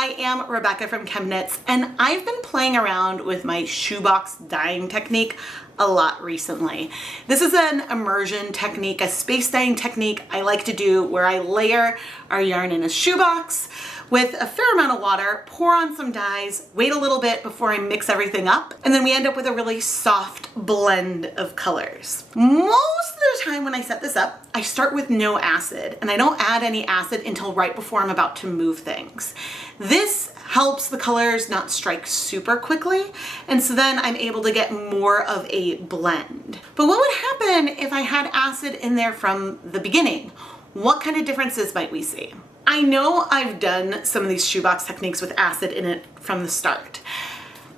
I am Rebecca from ChemKnits, and I've been playing around with my shoebox dyeing technique a lot recently. This is an immersion technique, a space dyeing technique I like to do where I layer our yarn in a shoebox with a fair amount of water, pour on some dyes, wait a little bit before I mix everything up, and then we end up with a really soft blend of colors. Most of the time when I set this up, I start with no acid, and I don't add any acid until right before I'm about to move things. This helps the colors not strike super quickly, and so then I'm able to get more of a blend. But what would happen if I had acid in there from the beginning? What kind of differences might we see? I know I've done some of these shoebox techniques with acid in it from the start.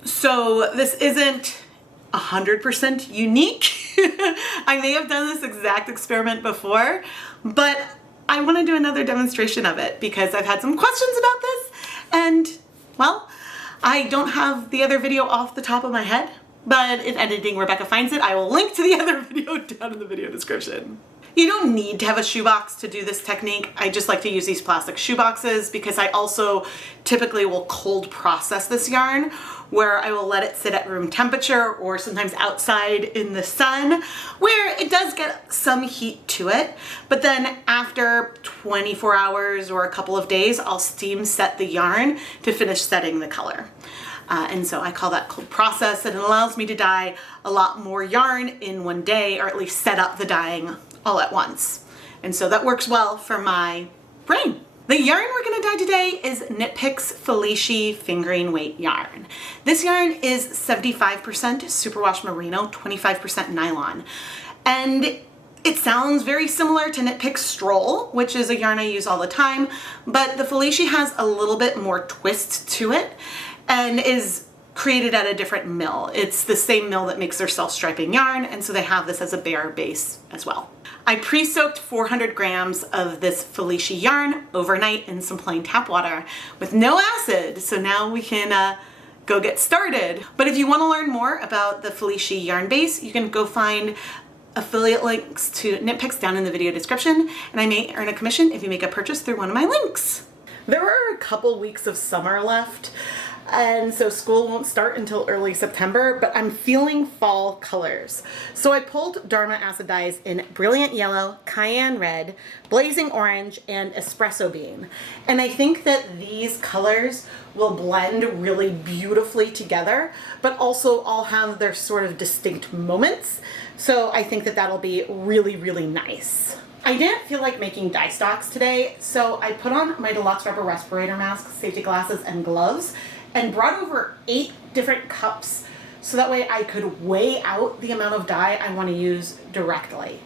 So this isn't 100% unique. I may have done this exact experiment before, but I want to do another demonstration of it because I've had some questions about this, and well, I don't have the other video off the top of my head, but if editing Rebecca finds it, I will link to the other video down in the video description. You don't need to have a shoebox to do this technique. I just like to use these plastic shoeboxes because I also typically will cold process this yarn, where I will let it sit at room temperature or sometimes outside in the sun, where it does get some heat to it. But then after 24 hours or a couple of days, I'll steam set the yarn to finish setting the color. And so I call that cold process, and it allows me to dye a lot more yarn in one day, or at least set up the dyeing all at once. And so that works well for my brain. The yarn we're gonna dye today is Knit Picks Felici fingering weight yarn. This yarn is 75% superwash merino, 25% nylon. And it sounds very similar to Knit Picks Stroll, which is a yarn I use all the time, but the Felici has a little bit more twist to it and is created at a different mill. It's the same mill that makes their self-striping yarn, and so they have this as a bare base as well. I pre-soaked 400 grams of this Felici yarn overnight in some plain tap water with no acid, so now we can go get started. But if you want to learn more about the Felici yarn base, you can go find affiliate links to Knit Picks down in the video description, and I may earn a commission if you make a purchase through one of my links. There are a couple weeks of summer left, and so school won't start until early September, but I'm feeling fall colors. So I pulled Dharma acid dyes in Brilliant Yellow, Cayenne Red, Blazing Orange, and Espresso Bean. And I think that these colors will blend really beautifully together, but also all have their sort of distinct moments. So I think that that'll be really, really nice. I didn't feel like making dye stocks today, so I put on my deluxe rubber respirator mask, safety glasses, and gloves, and brought over 8 different cups so that way I could weigh out the amount of dye I want to use directly.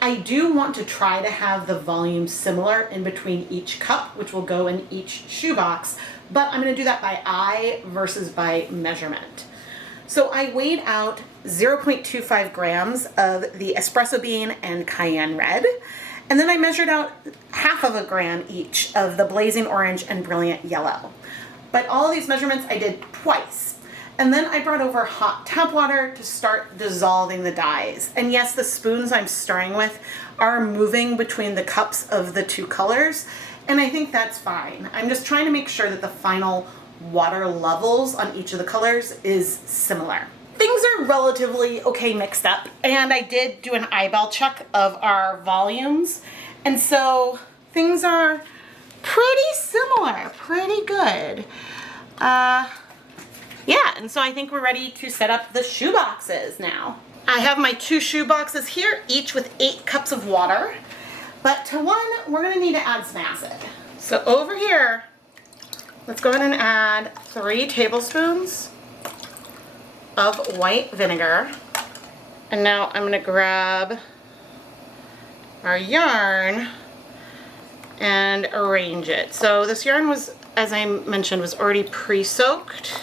I do want to try to have the volume similar in between each cup, which will go in each shoebox, but I'm going to do that by eye versus by measurement. So I weighed out 0.25 grams of the Espresso Bean and Cayenne Red, and then I measured out half of a gram each of the Blazing Orange and Brilliant Yellow. But all these measurements I did twice. And then I brought over hot tap water to start dissolving the dyes. And yes, the spoons I'm stirring with are moving between the cups of the two colors, and I think that's fine. I'm just trying to make sure that the final water levels on each of the colors is similar. Things are relatively okay mixed up, and I did do an eyeball check of our volumes, and so things are pretty similar, pretty good. Yeah, and so I think we're ready to set up the shoe boxes now. I have my 2 shoe boxes here, each with 8 cups of water, but to one, we're gonna need to add some acid. So over here, let's go ahead and add 3 tablespoons of white vinegar. And now I'm gonna grab our yarn and arrange it. So this yarn was, as I mentioned, was already pre-soaked,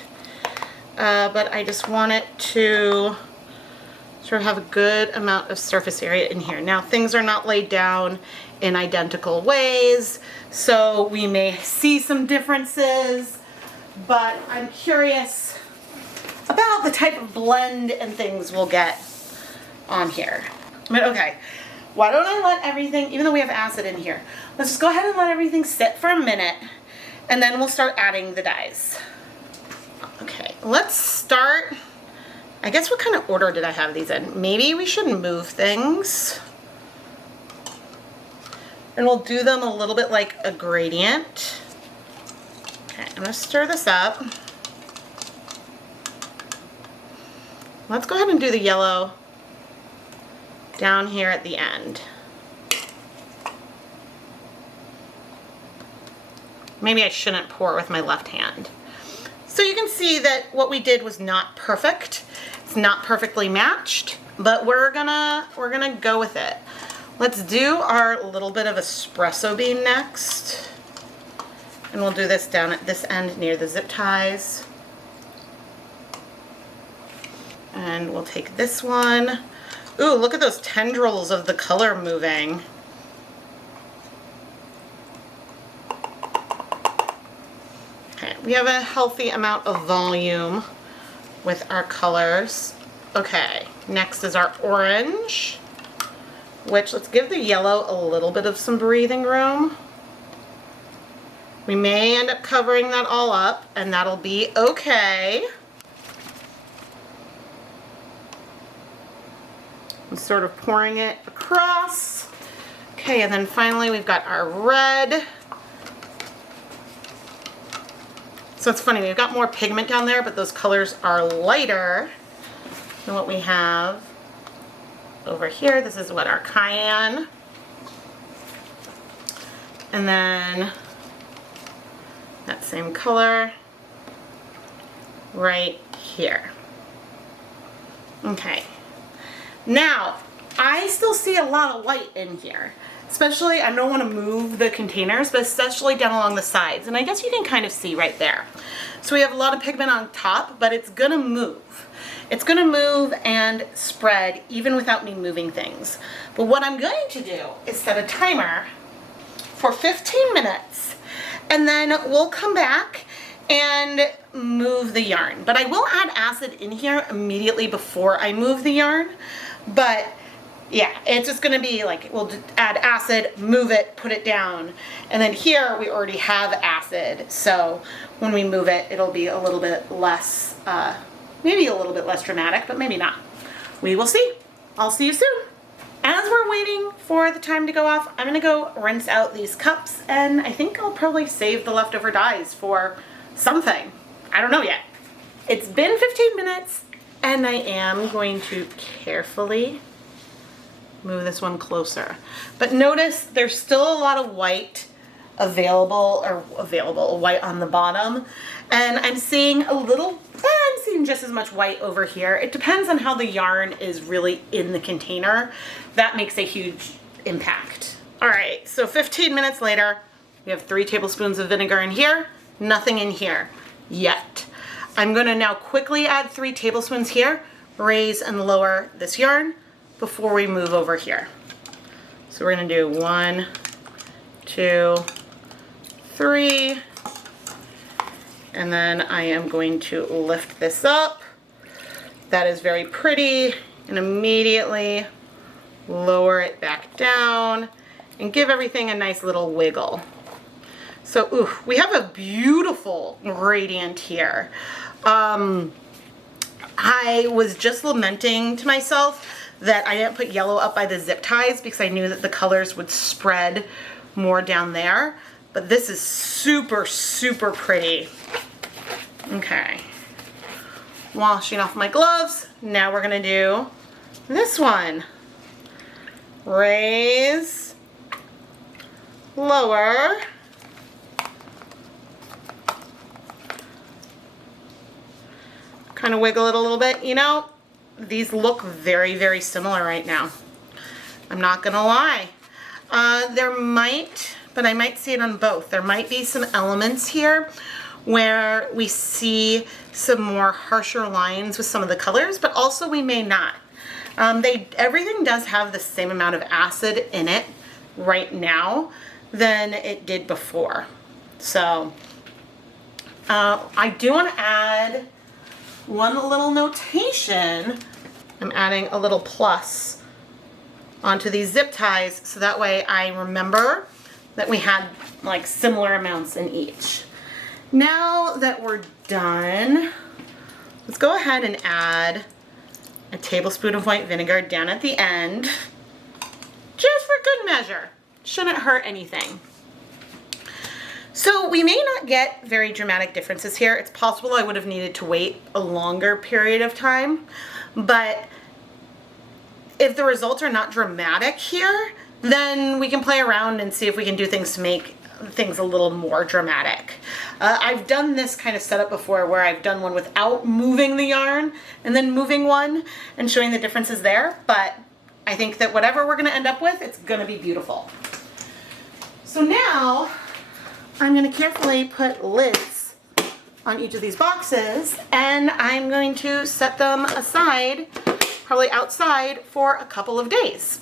but I just want it to sort of have a good amount of surface area in here. Now things are not laid down in identical ways, so we may see some differences, but I'm curious about the type of blend and things we'll get on here. But okay, Why don't I let everything, even though we have acid in here, let's just go ahead and let everything sit for a minute and then we'll start adding the dyes. Okay, let's start. I guess what kind of order did I have these in? Maybe we should move things. And we'll do them a little bit like a gradient. Okay, I'm gonna stir this up. Let's go ahead and do the yellow down here at the end. Maybe I shouldn't pour with my left hand. So you can see that what we did was not perfect. It's not perfectly matched, but we're gonna go with it. Let's do our little bit of espresso bean next. And we'll do this down at this end near the zip ties. And we'll take this one. Ooh, look at those tendrils of the color moving. Okay, we have a healthy amount of volume with our colors. Okay, next is our orange, which let's give the yellow a little bit of some breathing room. We may end up covering that all up, and that'll be okay. I'm sort of pouring it across. Okay, and then finally we've got our red. So it's funny, we've got more pigment down there, but those colors are lighter than what we have over here. This is what our cayenne. And then that same color right here. Okay. Now, I still see a lot of white in here. Especially, I don't want to move the containers, but especially down along the sides. And I guess you can kind of see right there. So we have a lot of pigment on top, but it's gonna move. It's gonna move and spread even without me moving things. But what I'm going to do is set a timer for 15 minutes, and then we'll come back and move the yarn. But I will add acid in here immediately before I move the yarn. But yeah, it's just gonna be like, we'll add acid, move it, put it down. And then here we already have acid. So when we move it, it'll be a little bit less, maybe a little bit less dramatic, but maybe not. We will see. I'll see you soon. As we're waiting for the time to go off, I'm gonna go rinse out these cups, and I think I'll probably save the leftover dyes for something. I don't know yet. It's been 15 minutes, and I am going to carefully move this one closer. But notice there's still a lot of white available, white on the bottom. And I'm seeing I'm seeing just as much white over here. It depends on how the yarn is really in the container. That makes a huge impact. All right, so 15 minutes later, we have 3 tablespoons of vinegar in here, nothing in here yet. I'm gonna now quickly add 3 tablespoons here, raise and lower this yarn before we move over here. So we're gonna do 1, 2, 3, and then I am going to lift this up. That is very pretty, and immediately lower it back down and give everything a nice little wiggle. So, ooh, we have a beautiful gradient here. I was just lamenting to myself that I didn't put yellow up by the zip ties because I knew that the colors would spread more down there. But this is super, super pretty. Okay. Washing off my gloves. Now we're gonna do this one. Raise, lower, kind of wiggle it a little bit. You know, these look very, very similar right now. I'm not gonna lie. There might, but I might see it on both. There might be some elements here where we see some more harsher lines with some of the colors, but also we may not. Everything does have the same amount of acid in it right now than it did before. So I do want to add one little notation. I'm adding a little plus onto these zip ties so that way I remember that we had like similar amounts in each. Now that we're done, let's go ahead and add a tablespoon of white vinegar down at the end, just for good measure. Shouldn't hurt anything. So we may not get very dramatic differences here. It's possible I would have needed to wait a longer period of time, but if the results are not dramatic here, then we can play around and see if we can do things to make things a little more dramatic. I've done this kind of setup before where I've done one without moving the yarn and then moving one and showing the differences there, but I think that whatever we're gonna end up with, it's gonna be beautiful. So now, I'm going to carefully put lids on each of these boxes, and I'm going to set them aside, probably outside, for a couple of days.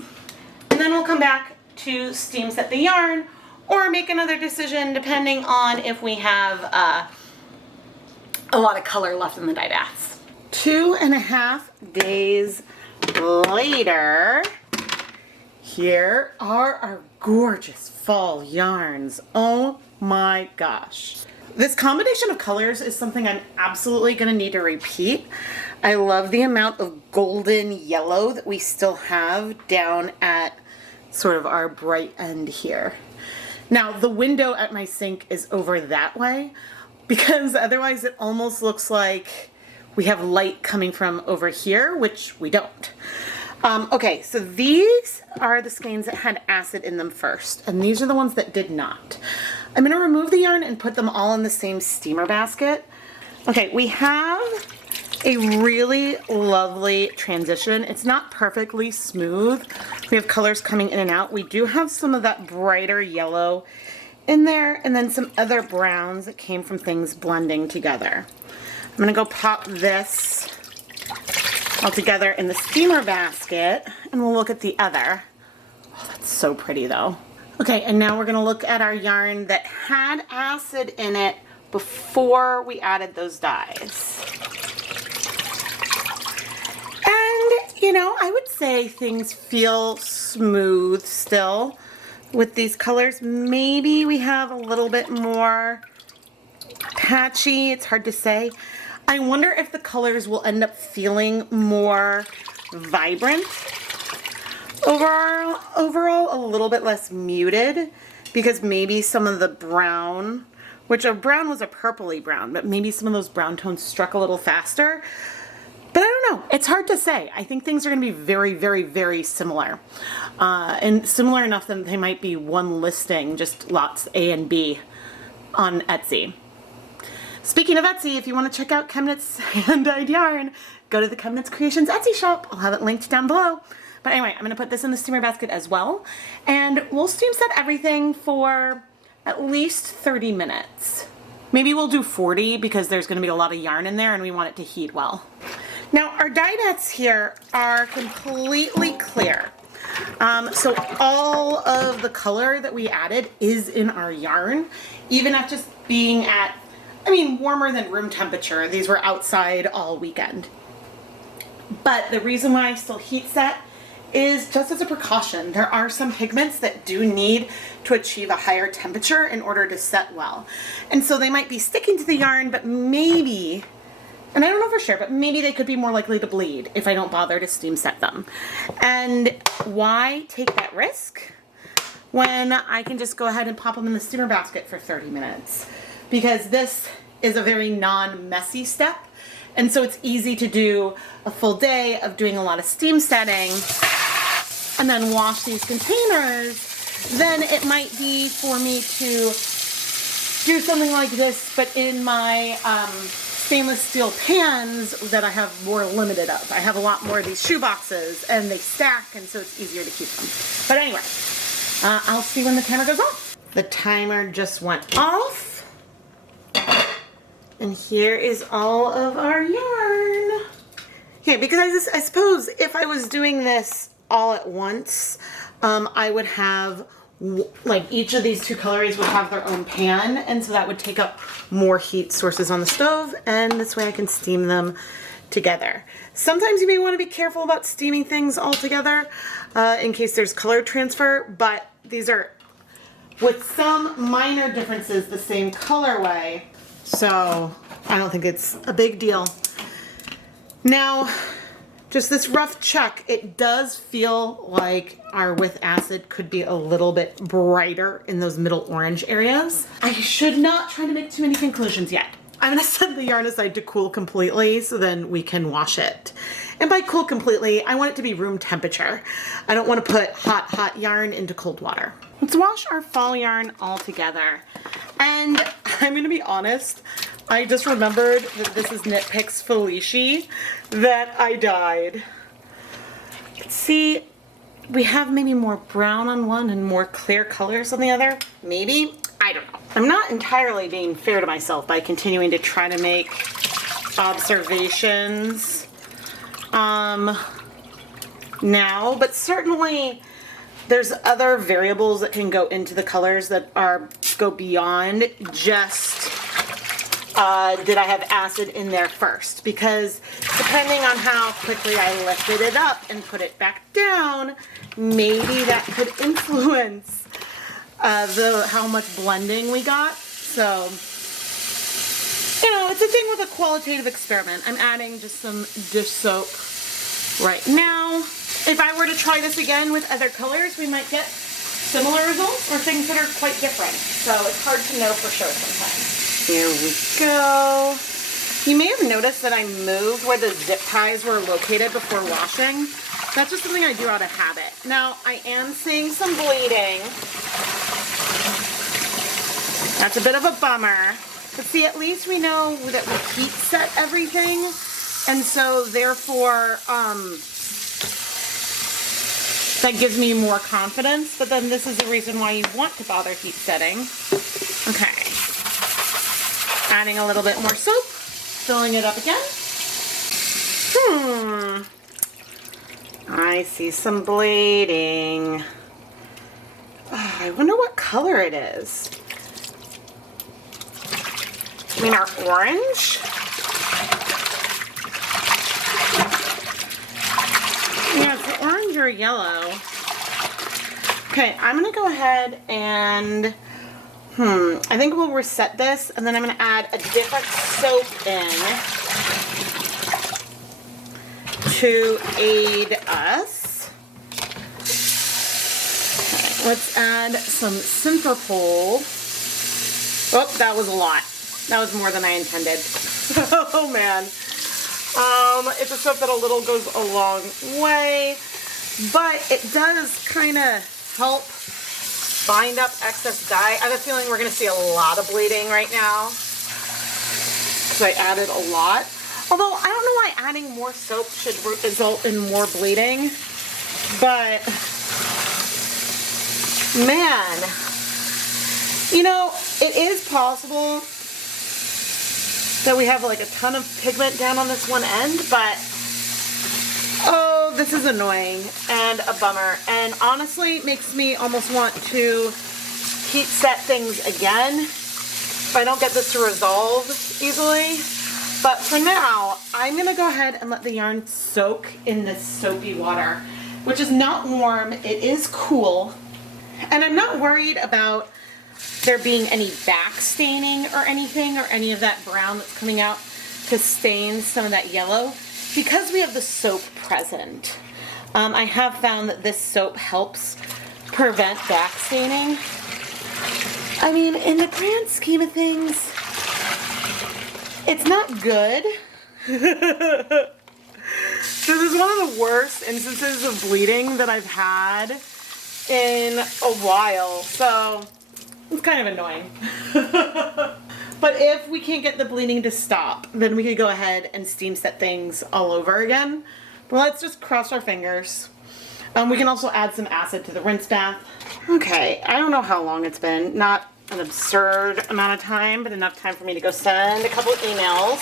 And then we'll come back to steam set the yarn or make another decision depending on if we have a lot of color left in the dye baths. 2.5 days later, here are our gorgeous fall yarns. Oh my gosh. This combination of colors is something I'm absolutely gonna need to repeat. I love the amount of golden yellow that we still have down at sort of our bright end here. Now the window at my sink is over that way because otherwise it almost looks like we have light coming from over here, which we don't. Okay, so these are the skeins that had acid in them first, and these are the ones that did not. I'm going to remove the yarn and put them all in the same steamer basket. Okay, we have a really lovely transition. It's not perfectly smooth. We have colors coming in and out. We do have some of that brighter yellow in there, and then some other browns that came from things blending together. I'm going to go pop this all together in the steamer basket, and we'll look at the other. Oh, that's so pretty though. Okay, and now we're gonna look at our yarn that had acid in it before we added those dyes. And, you know, I would say things feel smooth still with these colors. Maybe we have a little bit more patchy, it's hard to say. I wonder if the colors will end up feeling more vibrant overall a little bit less muted, because maybe some of the brown, which a brown was a purpley brown, but maybe some of those brown tones struck a little faster. But I don't know, it's hard to say. I think things are going to be very, very, very similar. And similar enough that they might be one listing, just lots A and B on Etsy. Speaking of Etsy, if you want to check out ChemKnits and dyed yarn, go to the ChemKnits Creations Etsy shop. I'll have it linked down below. But anyway, I'm going to put this in the steamer basket as well. And we'll steam set everything for at least 30 minutes. Maybe we'll do 40 because there's going to be a lot of yarn in there and we want it to heat well. Now our dye baths here are completely clear. So all of the color that we added is in our yarn, even at just being at, I mean, warmer than room temperature. These were outside all weekend. But the reason why I still heat set is just as a precaution. There are some pigments that do need to achieve a higher temperature in order to set well. And so they might be sticking to the yarn, but maybe, and I don't know for sure, but maybe they could be more likely to bleed if I don't bother to steam set them. And why take that risk when I can just go ahead and pop them in the steamer basket for 30 minutes? Because this is a very non-messy step, and so it's easy to do a full day of doing a lot of steam setting and then wash these containers. Then it might be for me to do something like this, but in my stainless steel pans that I have more limited of. I have a lot more of these shoe boxes and they stack, and so it's easier to keep them. But anyway, I'll see when the timer goes off. The timer just went off. And here is all of our yarn. Yeah, because I suppose if I was doing this all at once, I would have, like, each of these two colorways would have their own pan, and so that would take up more heat sources on the stove, and this way I can steam them together. Sometimes you may want to be careful about steaming things all together in case there's color transfer, but these are, with some minor differences, the same colorway. So I don't think it's a big deal. Now, just this rough check, it does feel like our with acid could be a little bit brighter in those middle orange areas. I should not try to make too many conclusions yet. I'm gonna set the yarn aside to cool completely so then we can wash it. And by cool completely, I want it to be room temperature. I don't want to put hot yarn into cold water. Let's wash our fall yarn all together. And I'm gonna be honest, I just remembered that this is Knitpicks Felici that I dyed. See, we have maybe more brown on one and more clear colors on the other. Maybe, I don't know. I'm not entirely being fair to myself by continuing to try to make observations now, but certainly there's other variables that can go into the colors that go beyond just did I have acid in there first, because depending on how quickly I lifted it up and put it back down, maybe that could influence how much blending we got. So, you know, it's a thing with a qualitative experiment. I'm adding just some dish soap right now. If I were to try this again with other colors, we might get similar results or things that are quite different. So it's hard to know for sure sometimes. Here we go. You may have noticed that I moved where the zip ties were located before washing. That's just something I do out of habit. Now, I am seeing some bleeding. That's a bit of a bummer. But see, at least we know that we heat set everything. And so, therefore, that gives me more confidence. But then this is the reason why you want to bother heat setting. Okay. Adding a little bit more soap. Filling it up again. I see some bleeding. Oh, I wonder what color it is. I mean, our orange? Yeah, it's the orange or yellow. Okay, I'm gonna go ahead and I think we'll reset this, and then I'm going to add a different soap in to aid us. Okay, let's add some Simferpol. Oh, that was a lot. That was more than I intended. Oh man. It's a soap that a little goes a long way, but it does kind of help bind up excess dye. I have a feeling we're going to see a lot of bleeding right now because I added a lot. Although I don't know why adding more soap should result in more bleeding, but man, you know, it is possible that we have like a ton of pigment down on this one end, but oh, this is annoying and a bummer, and honestly makes me almost want to heat set things again if I don't get this to resolve easily. But for now, I'm gonna go ahead and let the yarn soak in this soapy water, which is not warm, it is cool, and I'm not worried about there being any back staining or anything, or any of that brown that's coming out to stain some of that yellow, because we have the soap present. I have found that this soap helps prevent back staining. I mean, in the grand scheme of things, it's not good. This is one of the worst instances of bleeding that I've had in a while, so it's kind of annoying. But if we can't get the bleeding to stop, then we could go ahead and steam set things all over again. But let's just cross our fingers. We can also add some acid to the rinse bath. Okay, I don't know how long it's been. Not an absurd amount of time, but enough time for me to go send a couple emails.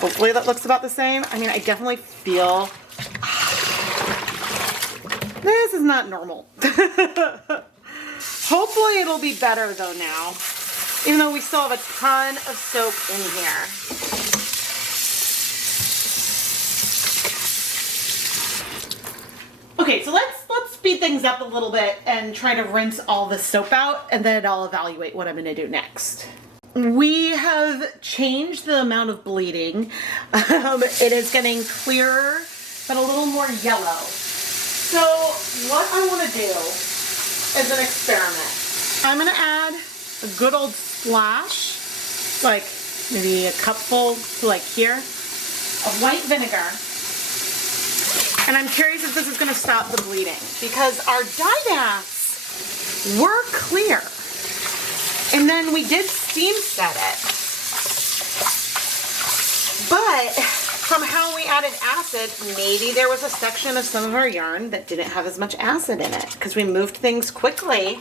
Hopefully that looks about the same. I mean, I definitely feel this is not normal. Hopefully it'll be better though now, even though we still have a ton of soap in here. Okay, so let's speed things up a little bit and try to rinse all the soap out, and then I'll evaluate what I'm gonna do next. We have changed the amount of bleeding. It is getting clearer, but a little more yellow. So what I wanna do is an experiment. I'm gonna add a good old splash, like maybe a cupful to like here, of white vinegar. And I'm curious if this is gonna stop the bleeding, because our dye baths were clear. And then we did steam set it. But from how we added acid, maybe there was a section of some of our yarn that didn't have as much acid in it, because we moved things quickly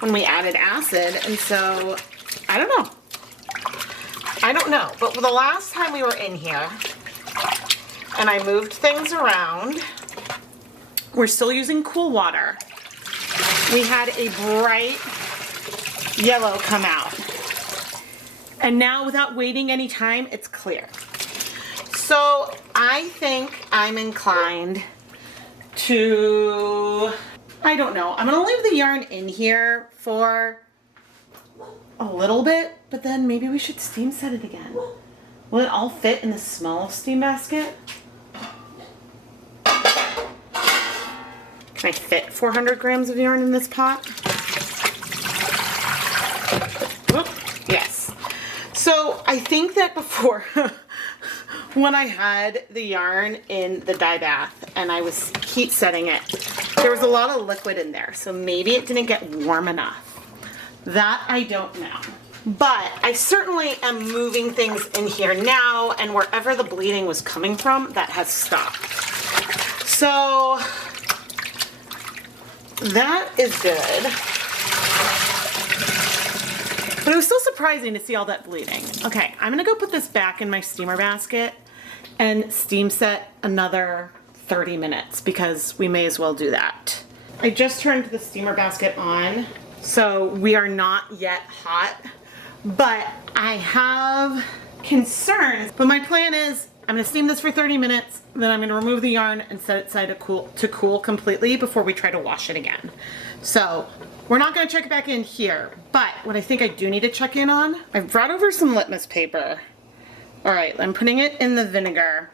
when we added acid. And so, I don't know. But the last time we were in here, and I moved things around, we're still using cool water. We had a bright yellow come out. And now, without waiting any time, it's clear. So I think I'm inclined to, I don't know, I'm gonna leave the yarn in here for a little bit, but then maybe we should steam set it again. Will it all fit in the small steam basket? Can I fit 400 grams of yarn in this pot? Whoop, yes. So I think that before, when I had the yarn in the dye bath and I was heat setting it, there was a lot of liquid in there. So maybe it didn't get warm enough. That I don't know. But I certainly am moving things in here now, and wherever the bleeding was coming from, that has stopped. So that is good. But it was still surprising to see all that bleeding. Okay, I'm gonna go put this back in my steamer basket and steam set another 30 minutes, because we may as well do that. I just turned the steamer basket on, so we are not yet hot, but I have concerns. But my plan is I'm gonna steam this for 30 minutes, then I'm gonna remove the yarn and set it aside to cool completely before we try to wash it again. So we're not gonna check it back in here, but what I think I do need to check in on, I've brought over some litmus paper. All right, I'm putting it in the vinegar.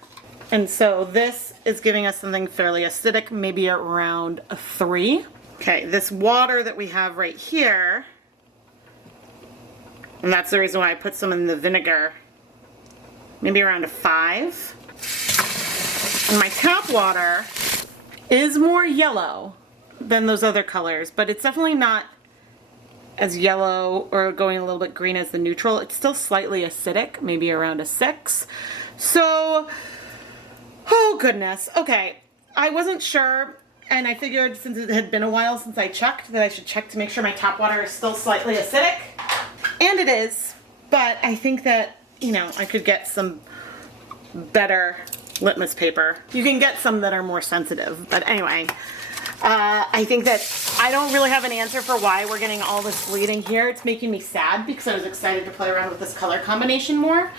And so this is giving us something fairly acidic, maybe around a 3. Okay, this water that we have right here, and that's the reason why I put some in the vinegar, maybe around a 5. And my tap water is more yellow than those other colors, but it's definitely not as yellow or going a little bit green as the neutral. It's still slightly acidic, maybe around a 6. So, oh goodness. Okay, I wasn't sure, and I figured since it had been a while since I checked that I should check to make sure my tap water is still slightly acidic. And it is, but I think that, you know, I could get some better litmus paper. You can get some that are more sensitive, but anyway, I think that I don't really have an answer for why we're getting all this bleeding here. It's making me sad because I was excited to play around with this color combination more,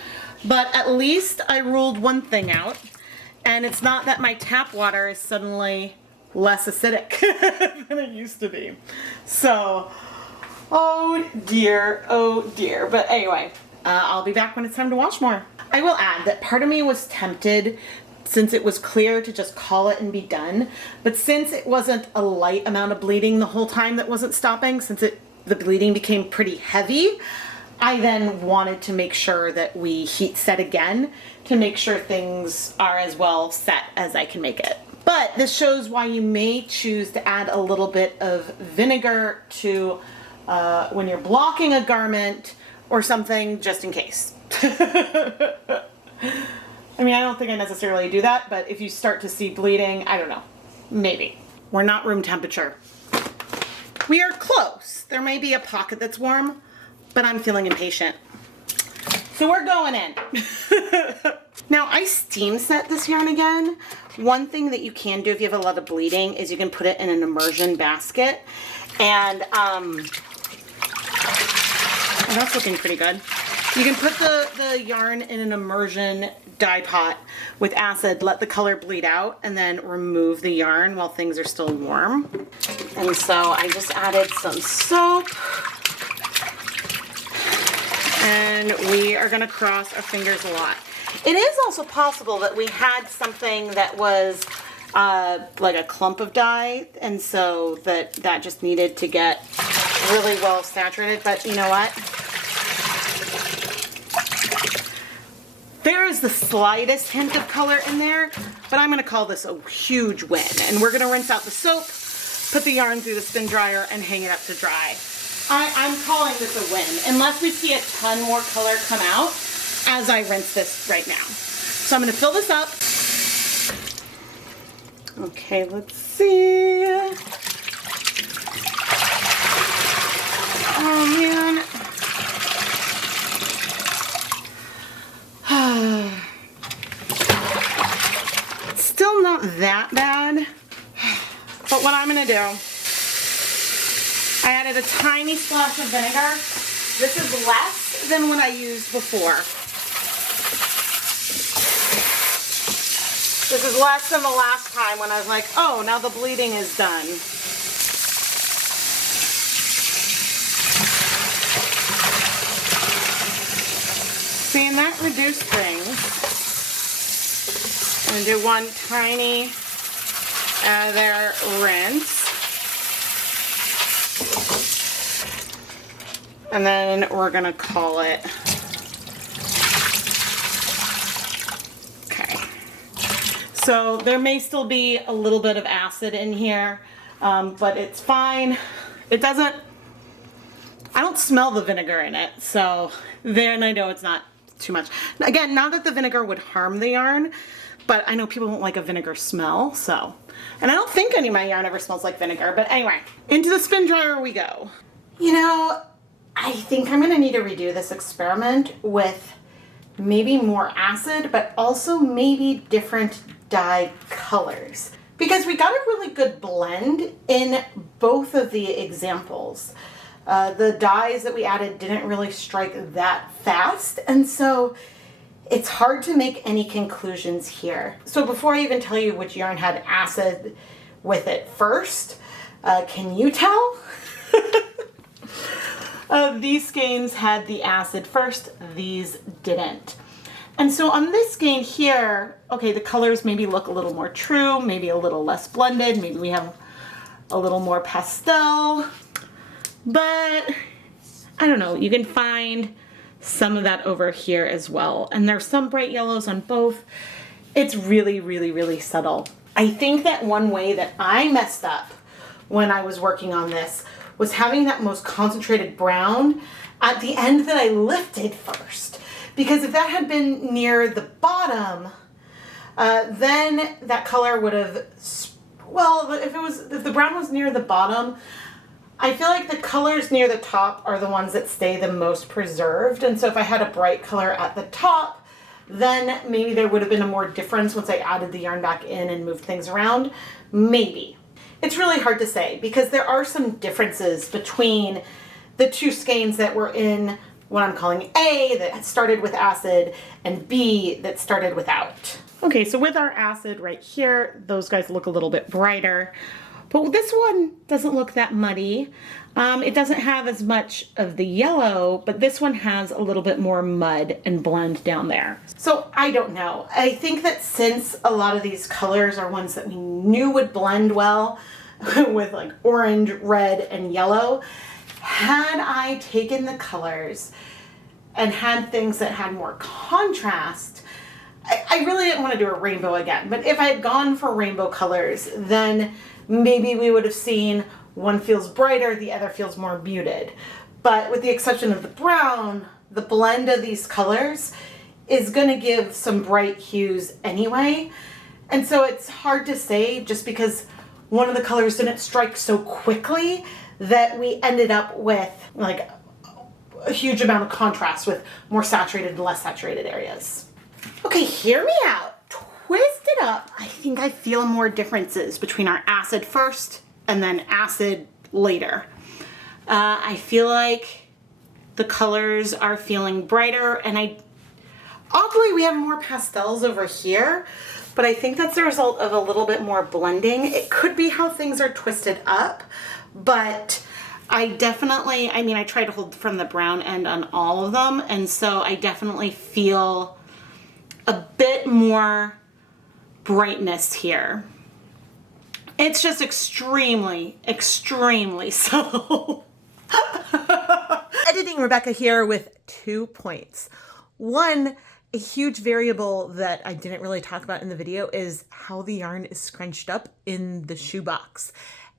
but at least I ruled one thing out, and it's not that my tap water is suddenly less acidic than it used to be. So, oh dear, but anyway, I'll be back when it's time to wash more. I will add that part of me was tempted, since it was clear, to just call it and be done. But since it wasn't a light amount of bleeding the whole time that wasn't stopping, since the bleeding became pretty heavy, I then wanted to make sure that we heat set again to make sure things are as well set as I can make it. But this shows why you may choose to add a little bit of vinegar to when you're blocking a garment or something, just in case. I mean, I don't think I necessarily do that, but if you start to see bleeding, I don't know, maybe. We're not room temperature. We are close. There may be a pocket that's warm, but I'm feeling impatient. So we're going in. Now, I steam set this yarn again. One thing that you can do if you have a lot of bleeding is you can put it in an immersion basket. And, oh, that's looking pretty good. You can put the yarn in an immersion dye pot with acid, let the color bleed out, and then remove the yarn while things are still warm. And so I just added some soap. And we are gonna cross our fingers a lot. It is also possible that we had something that was like a clump of dye, and so that just needed to get really well saturated, but you know what? There is the slightest hint of color in there, but I'm gonna call this a huge win. And we're gonna rinse out the soap, put the yarn through the spin dryer, and hang it up to dry. I'm calling this a win, unless we see a ton more color come out as I rinse this right now. So I'm gonna fill this up. Okay, let's see. Oh man. Still not that bad, but what I'm gonna do, I added a tiny splash of vinegar. This is less than what I used before. This is less than the last time when I was like, oh, now the bleeding is done. See, and that reduced things. I'm gonna do one tiny other rinse. And then we're gonna call it. Okay. So there may still be a little bit of acid in here, but it's fine. It doesn't, I don't smell the vinegar in it, so then I know it's not too much. Again, not that the vinegar would harm the yarn, but I know people don't like a vinegar smell, so. And I don't think any of my yarn ever smells like vinegar, but anyway, into the spin dryer we go. You know, I think I'm gonna need to redo this experiment with maybe more acid, but also maybe different dye colors. Because we got a really good blend in both of the examples. The dyes that we added didn't really strike that fast, and so it's hard to make any conclusions here. So before I even tell you which yarn had acid with it first, can you tell? These skeins had the acid first, these didn't. And so on this skein here, okay, the colors maybe look a little more true, maybe a little less blended, maybe we have a little more pastel, but I don't know, you can find some of that over here as well. And there's some bright yellows on both. It's really, really, really subtle. I think that one way that I messed up when I was working on this was having that most concentrated brown at the end that I lifted first. Because if that had been near the bottom, then that color would have, well, if the brown was near the bottom, I feel like the colors near the top are the ones that stay the most preserved. And so if I had a bright color at the top, then maybe there would have been a more difference once I added the yarn back in and moved things around. Maybe. It's really hard to say because there are some differences between the two skeins that were in what I'm calling A, that started with acid, and B, that started without. Okay, so with our acid right here, those guys look a little bit brighter. But this one doesn't look that muddy. It doesn't have as much of the yellow, but this one has a little bit more mud and blend down there. So I don't know. I think that since a lot of these colors are ones that we knew would blend well with like orange, red, and yellow, had I taken the colors and had things that had more contrast, I really didn't want to do a rainbow again. But if I had gone for rainbow colors, then maybe we would have seen one feels brighter, the other feels more muted. But with the exception of the brown, the blend of these colors is going to give some bright hues anyway. And so it's hard to say just because one of the colors didn't strike so quickly that we ended up with like a huge amount of contrast with more saturated and less saturated areas. Okay, hear me out. Twist it up. I think I feel more differences between our acid first and then acid later. I feel like the colors are feeling brighter, and oddly, we have more pastels over here, but I think that's the result of a little bit more blending. It could be how things are twisted up, but I definitely, I mean, I try to hold from the brown end on all of them, and so I definitely feel a bit more brightness here. It's just extremely, extremely subtle. Editing Rebecca here with 2 points. One, a huge variable that I didn't really talk about in the video is how the yarn is scrunched up in the shoebox.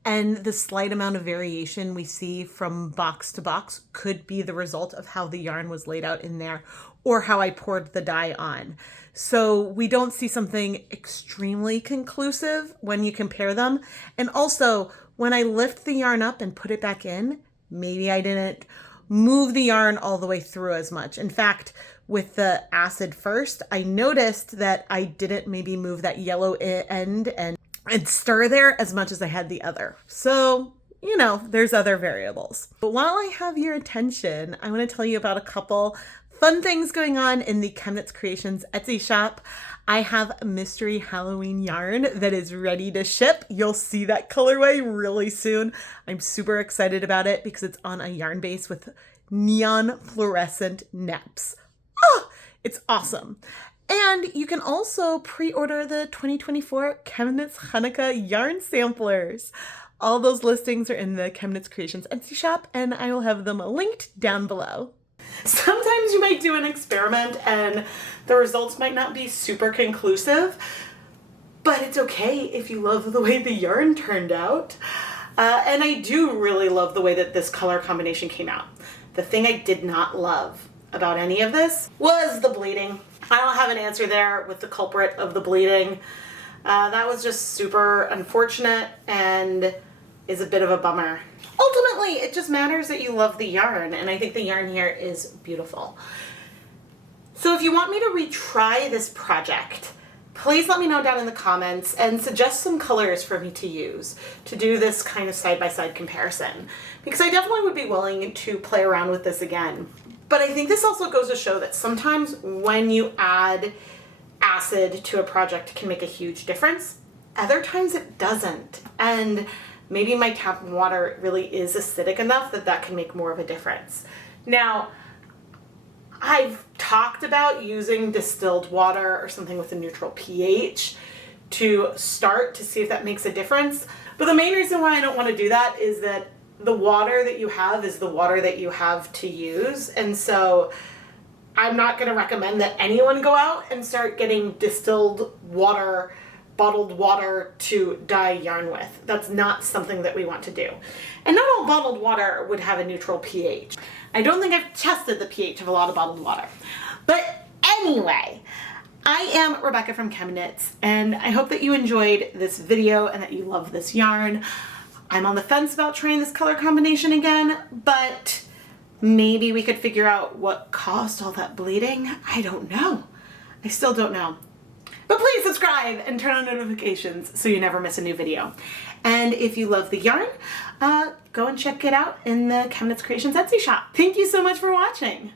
And the slight amount of variation we see from box to box could be the result of how the yarn was laid out in there or how I poured the dye on. So we don't see something extremely conclusive when you compare them. And also, when I lift the yarn up and put it back in, maybe I didn't move the yarn all the way through as much. In fact, with the acid first, I noticed that I didn't maybe move that yellow end and stir there as much as I had the other. So, you know, there's other variables. But while I have your attention, I want to tell you about a couple fun things going on in the ChemKnits Creations Etsy shop. I have a mystery Halloween yarn that is ready to ship. You'll see that colorway really soon. I'm super excited about it because it's on a yarn base with neon fluorescent neps. Oh, it's awesome. And you can also pre-order the 2024 ChemKnits Hanukkah yarn samplers. All those listings are in the ChemKnits Creations Etsy shop, and I will have them linked down below. Sometimes you might do an experiment and the results might not be super conclusive, but it's okay if you love the way the yarn turned out. And I do really love the way that this color combination came out. The thing I did not love about any of this was the bleeding. I don't have an answer there with the culprit of the bleeding. That was just super unfortunate and is a bit of a bummer. Ultimately, it just matters that you love the yarn, and I think the yarn here is beautiful. So if you want me to retry this project, please let me know down in the comments and suggest some colors for me to use to do this kind of side-by-side comparison, because I definitely would be willing to play around with this again. But I think this also goes to show that sometimes when you add acid to a project can make a huge difference. Other times it doesn't. And maybe my tap water really is acidic enough that that can make more of a difference. Now, I've talked about using distilled water or something with a neutral pH to start to see if that makes a difference. But the main reason why I don't want to do that is that the water that you have is the water that you have to use. And so I'm not going to recommend that anyone go out and start getting distilled water, bottled water to dye yarn with. That's not something that we want to do. And not all bottled water would have a neutral pH. I don't think I've tested the pH of a lot of bottled water. But anyway, I am Rebecca from ChemKnits, and I hope that you enjoyed this video and that you love this yarn. I'm on the fence about trying this color combination again, but maybe we could figure out what caused all that bleeding. I don't know. I still don't know. But please subscribe and turn on notifications so you never miss a new video. And if you love the yarn, go and check it out in the ChemKnits Creations Etsy shop. Thank you so much for watching.